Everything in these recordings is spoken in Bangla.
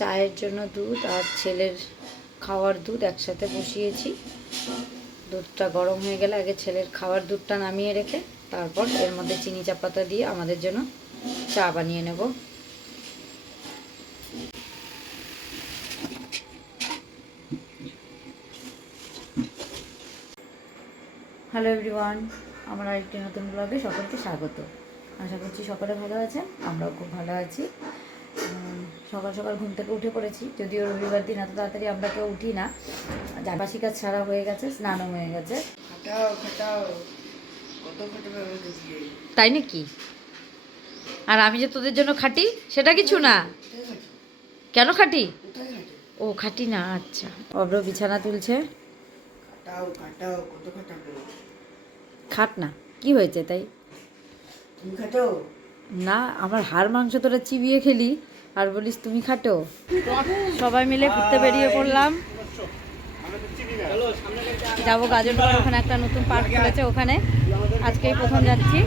চায়ের জন্য দুধ আর ছেলের খাওয়ার দুধ একসাথে বসিয়েছি। দুধটা গরম হয়ে গেলে আগে ছেলের খাওয়ার দুধটা নামিয়ে রেখে তারপর এর মধ্যে চিনি চাপাতা দিয়ে আমাদের জন্য চা বানিয়ে নেব। হ্যালো এভরিওয়ান, আমার আরেকটি নতুন ব্লগে সকলকে স্বাগত। আশা করছি সকলে ভালো আছেন, আমরাও খুব ভালো আছি। সকাল সকাল ঘুম থেকে উঠে পড়েছি। যদিও রবিবার দিন এত তাড়াতাড়ি আমরা কেউ উঠি না। বাসি কাজ ছাড়া হয়ে গেছে স্নানও হয়ে গেছে। তাই নাকি? আর আমি যে তোদের জন্য খাটি সেটা কিছু না? কেন খাটি? ও খাটি না আচ্ছা। অব্র বিছানা তুলছে। খাটাও খাটাও কত খাটাবে? খাট না কি হয়েছে তাই? তুমি না আমার হাড় মাংস তোরা চিবিয়ে খেলি। আর বলিস, তুমি খাটো। সবাই মিলে ঘুরতে বেরিয়ে পড়লাম। যাব গাজরপাড়া ওখানে একটা নতুন পার্ক খুলেছে ওখানে। আজকেই প্রথম যাচ্ছি।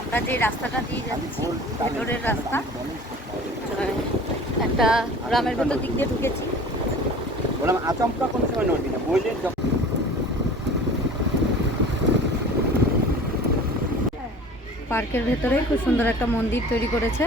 আমরা যে রাস্তাটা দিয়ে যাচ্ছি, ভেতরের রাস্তা, একটা গ্রামের ভেতর দিক দিয়ে ঢুকেছি। বললাম, আচমকা কোনো সময় নড়বি না বইলে পার্কের ভেতরে খুব সুন্দর একটা মন্দির তৈরি করেছে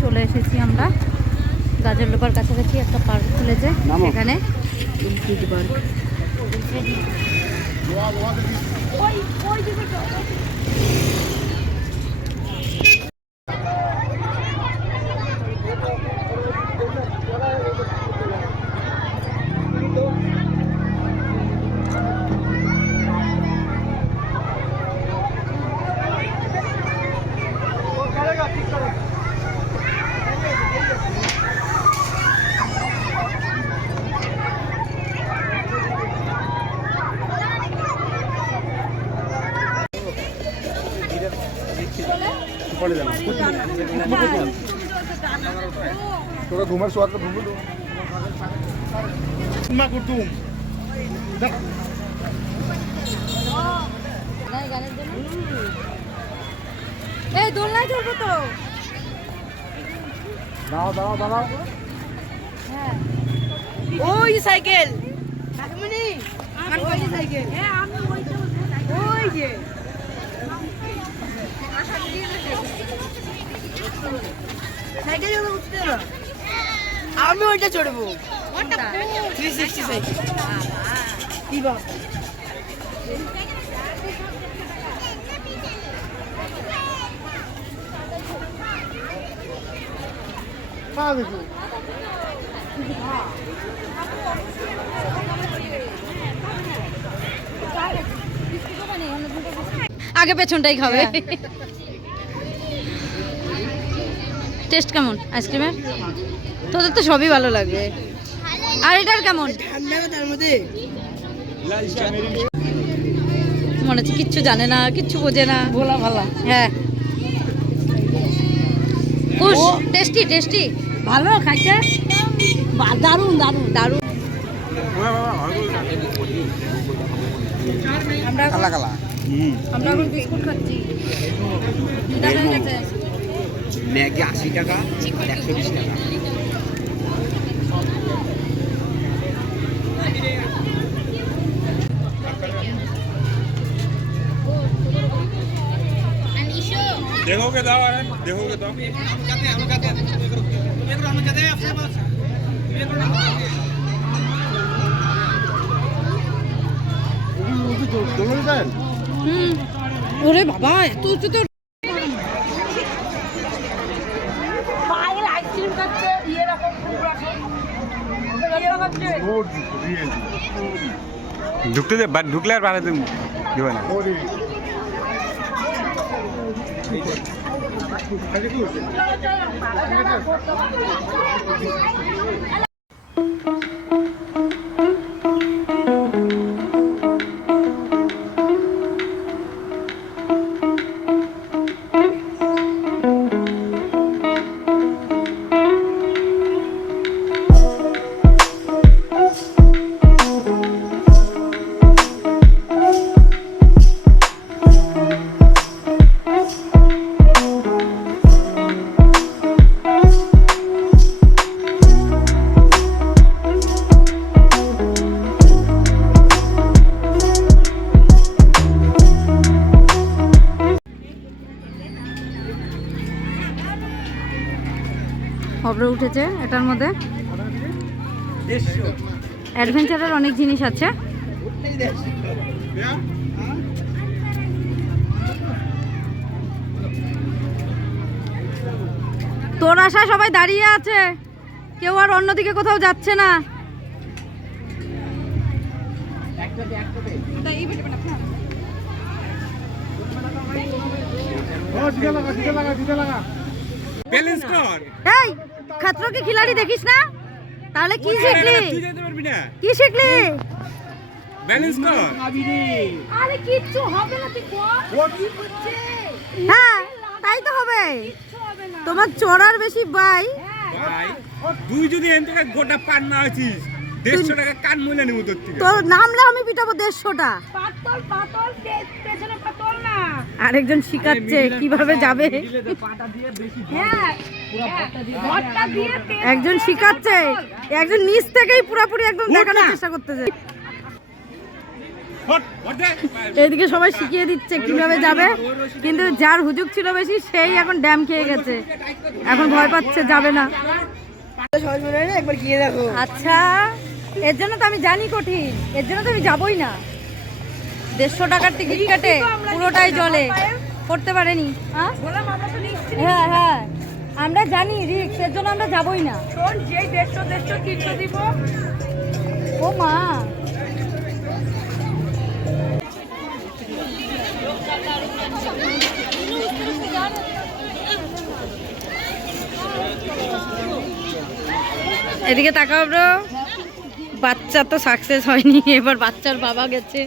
চলে এসেছি আমরা লোকার কাছাকাছি একটা পার্ক খুলেছে। সেখানে তোরা ঘুমার সোয়াদ ঘুমো তো মা কুতুম এই দোলনায় চলবো তো। দাও দাও দাও ওই সাইকেল। কাকিমণি আমার ওই সাইকেল? হ্যাঁ আমি ওই যে। সাইকেল উঠতে না আমি ওইটা চড়বো। থ্রি সিক্সটি সাইকেল কি বাবা দেখো আগে পেছনটাই খাবে। টেস্ট কেমন? আইসক্রিমের তোদের তো সবই ভালো লাগবে। আর এটার কেমন? ঠান্ডা তার মধ্যে মনে হচ্ছে কিচ্ছু জানে না কিচ্ছু বোঝে না। ভোলা ভালা। হ্যাঁ। খুশ? টেস্টি টেস্টি ভালো খাইতে দারুণ দারুণ। দারুণ। আমরা আমরা এখন বিস্কুট খাচ্ছি। ম্যাগি আশি টাকা আর একশো বিশ টাকা देखोगे दाओ अरे देखोगे तो দোলন দেন হুম ওরে বাবা এত উঁচু তো ঢুকতে দে ঢুকলে আর বাড়াতে দেবে না। এটার মধ্যে। অ্যাডভেঞ্চারের অনেক জিনিস আছে। তোর আশা সবাই দাঁড়িয়ে আছে। কেউ আর অন্যদিকে কোথাও যাচ্ছে না। ব্যালেন্স কর। এই! খাতরো কি খিলাড়ি দেখিস না? তাহলে কি শিখলি? তুই যেতে পারবি না। কি শিখলি? ব্যালেন্স কর। আরে কিচ্ছু হবে না তুই কর। কি হচ্ছে হ্যাঁ তাই তো হবে। তোমার চড়ার বেশি বাই। ভাই তুই যদি এন থেকে গোটা পান না আছিস দেড়শো টাকা কান মূল্য নেব তোর থেকে। তোর নামলে আমি পিটাবো দেড়শোটা। পাতল পাতল পেছনে পাতল আরেকজন শিখাচ্ছে কীভাবে যাবে। হ্যাঁ ঘরটা দিয়ে তেল একজন শিখাচ্ছে একজন নিচ থেকেই পুরোপুরি একদম দেখানোর চেষ্টা করতেছে। এইদিকে সবাই শিখিয়ে দিচ্ছে কীভাবে যাবে কিন্তু যার হুজুক ছিল বেশি সেই এখন ড্যাম খেয়ে গেছে। এখন ভয় পাচ্ছে যাবে না। একবার গিয়ে দেখো। আচ্ছা এর জন্য তো আমি জানি কঠিন এর জন্য তো আমি যাবই না। দেড়শো টাকার টিকিট কাটে পুরোটাই জলে। করতে পারেনি। হ্যাঁ? হ্যাঁ হ্যাঁ। আমরা জানি রিক্স এর জন্য আমরা যাবই না। দেড়শো দেড়শো তিনশো ও মা। এদিকে তাকাও ব্রো। বাচ্চা তো সাকসেস হয়নি এবার বাচ্চার বাবা গেছে।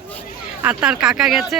আর তার কাকা গেছে।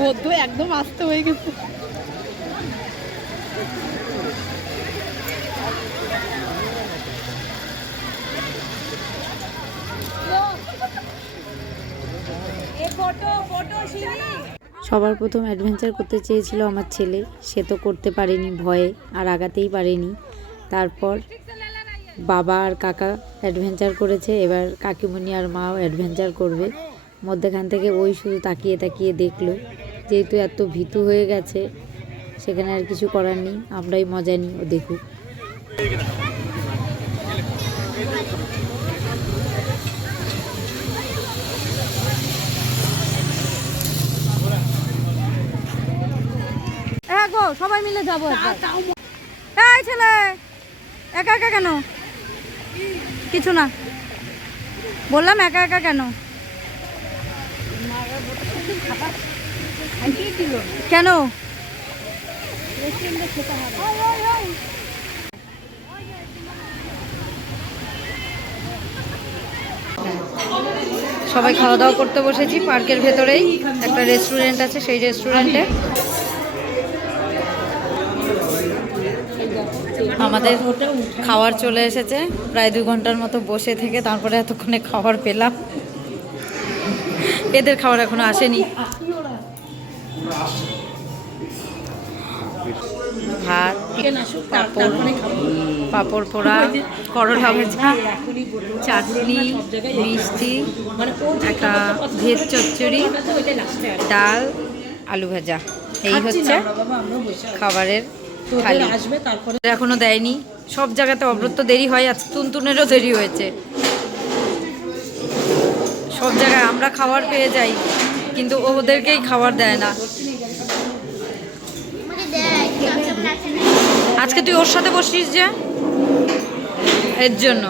বদ্ধ একদম আস্তে হয়ে গেছে। সবার প্রথম অ্যাডভেঞ্চার করতে চেয়েছিল আমার ছেলে। সে তো করতে পারেনি, ভয়ে আর আগাতেই পারেনি। তারপর বাবা আর কাকা অ্যাডভেঞ্চার করেছে। এবার কাকিমণি আর মাও অ্যাডভেঞ্চার করবে। মধ্যেখান থেকে ওই শুধু তাকিয়ে তাকিয়ে দেখল। যেহেতু এত ভীতু হয়ে গেছে, সেখানে আর কিছু করার নেই, আমরাই মজা নিই, ও দেখুক। হ্যাঁ গো, সবাই মিলে যাব এই ছেলে, একা একা কেন? কিছু না। বললাম একা একা কেন? কেন? সবাই খাওয়া দাওয়া করতে বসেছি, পার্কের ভেতরেই। একটা রেস্টুরেন্ট আছে, সেই রেস্টুরেন্টে আমাদের খাওয়ার চলে এসেছে। প্রায় দু ঘণ্টার মতো বসে থেকে তারপরে এতক্ষণে খাবার পেলাম। এদের খাবার এখনও আসেনি। ভাত পাঁপড় পাঁপড় পোড়া করলা ভাজা চাটনি মিষ্টি একটা ভেজ চচ্চড়ি ডাল আলু ভাজা। এই হচ্ছে খাবারের থালি। এখনও দেয়নি। সব জায়গাতে অব্রত দেরি হয় আজ তুনতুনেরও দেরি হয়েছে। সব জায়গায় আমরা খাবার পেয়ে যাই। কিন্তু ওদেরকেই খাবার দেয় না। আজকে তুই ওর সাথে বসিস যে? এর জন্য।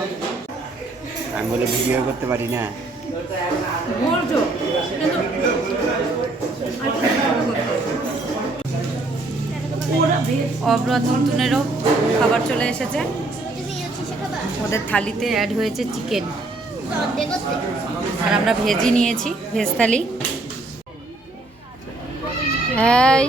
আমি বলে ভিডিও করতে পারি না। অব্রত খাবার চলে এসেছে। ওদের থালিতে অ্যাড হয়েছে চিকেন আর আমরা ভেজই নিয়েছি ভেজ থালি। এই।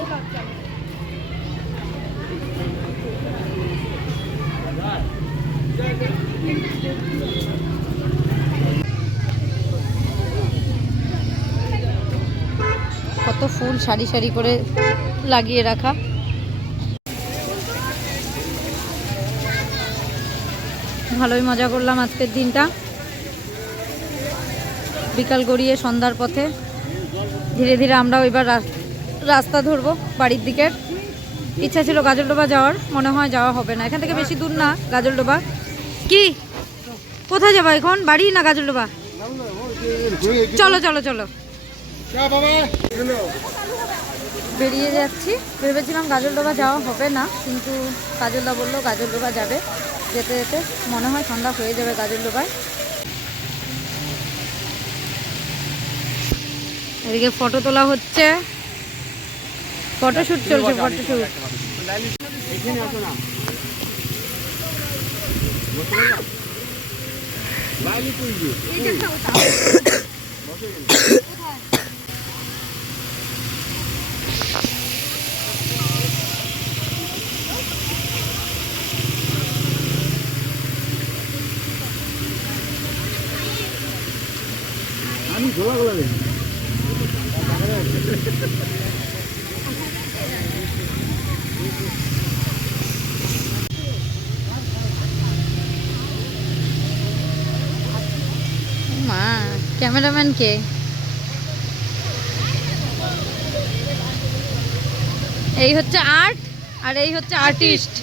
কত ফুল সারি সারি করে লাগিয়ে রাখা। ভালোই মজা করলাম আজকের দিনটা। বিকাল গড়িয়ে সন্ধ্যার পথে। ধীরে ধীরে আমরাও এবার রাস্তা ধরবো বাড়ির দিকের ইচ্ছা ছিল গাজলডোবা যাওয়ার, মনে হয় যাওয়া হবে না। এখান থেকে বেশি দূর না, গাজলডোবা। কি? কোথায় যাব এখন? বাড়ি না গাজলডোবা? চলো চলো চলো। বেরিয়ে যাচ্ছি। ভেবেছিলাম গাজলডোবা যাওয়া হবে না, কিন্তু কাজলদা বলল গাজলডোবা যাবে। যেতে যেতে মনে হয় সন্ধ্যা হয়ে যাবে গাজলডোবায়। এদিকে ফটো তোলা হচ্ছে। ফটোশ্যুট চলছে ফটোশ্যুট আমি ঘোলা ঘোলা দেখি মা ক্যামেরাম্যান কে? এই হচ্ছে আর্ট আর এই হচ্ছে আর্টিস্ট।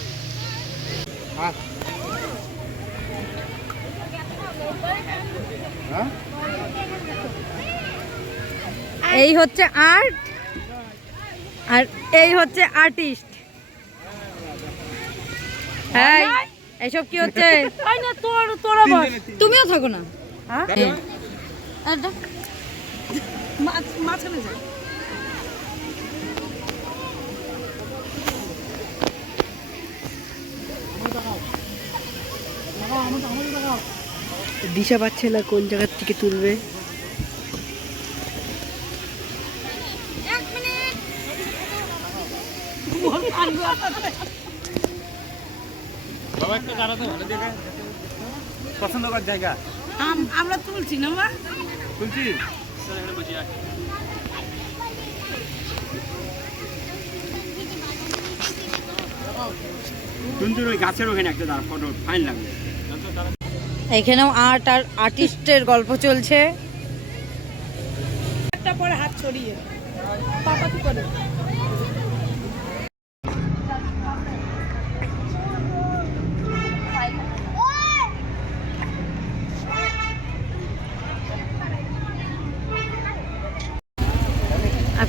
হ্যাঁ এই হচ্ছে আর্ট আর এই হচ্ছে আর্টিস্ট। হ্যাঁ এইসব কি হচ্ছে? তুমিও থাকো না। হ্যাঁ? হ্যাঁ। আচ্ছা। মাছ- মাঝখানে যা দিশা পাচ্ছে না কোন জায়গার থেকে তুলবে বাবা একটা দাঁড়াতে ভালো জায়গা পছন্দ কর জায়গা আমরা তুলছি না মা ওই গাছের ওখানে একটা দাঁড়া ফটো ফাইন লাগবে। এখানেও আর্ট আর আর্টিস্টের গল্প চলছে। একটা পরে হাত ছড়িয়ে। পাপা কি করে।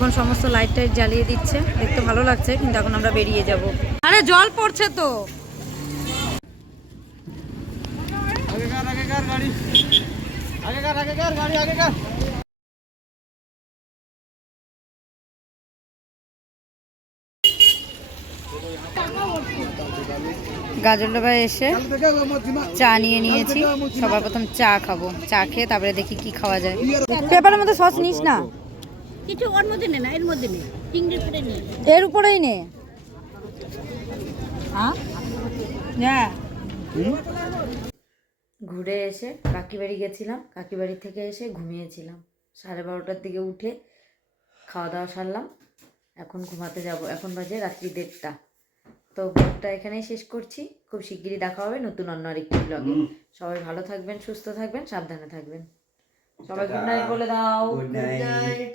এখন সমস্ত লাইট টাইট জ্বালিয়ে দিচ্ছে। দেখতে ভালো লাগছে, কিন্তু এখন আমরা বেরিয়ে যাব। আরে জল পড়ছে তো। গাড়ি আগে কার আগে কার গাড়ি আগে গাজলডোবায় এসে চা নিয়ে নিয়েছি। সবার প্রথম চা খাব। চা খেয়ে তারপরে দেখি কি খাওয়া যায়। পেপারের মধ্যে সস নিস না? কিছু ওর মধ্যে নে না এর মধ্যে নে। চিংড়ির ফেটে নে। এর উপরেই নে। হ্যাঁ? ঘুরে এসে কাকি বাড়ি গেছিলাম কাকি বাড়ি থেকে এসে ঘুমিয়েছিলাম। সাড়ে বারোটার দিকে উঠে খাওয়া দাওয়া সারলাম এখন ঘুমাতে যাব। এখন বাজে রাত্রি দেড়টা। তো ব্লগটা এখানেই শেষ করছি। খুব শিগগিরই দেখা হবে নতুন অন্য আরেকটি ব্লগে। সবাই ভালো থাকবেন সুস্থ থাকবেন সাবধানে থাকবেন। সবাই গুড নাইট বলে দাও। Good night.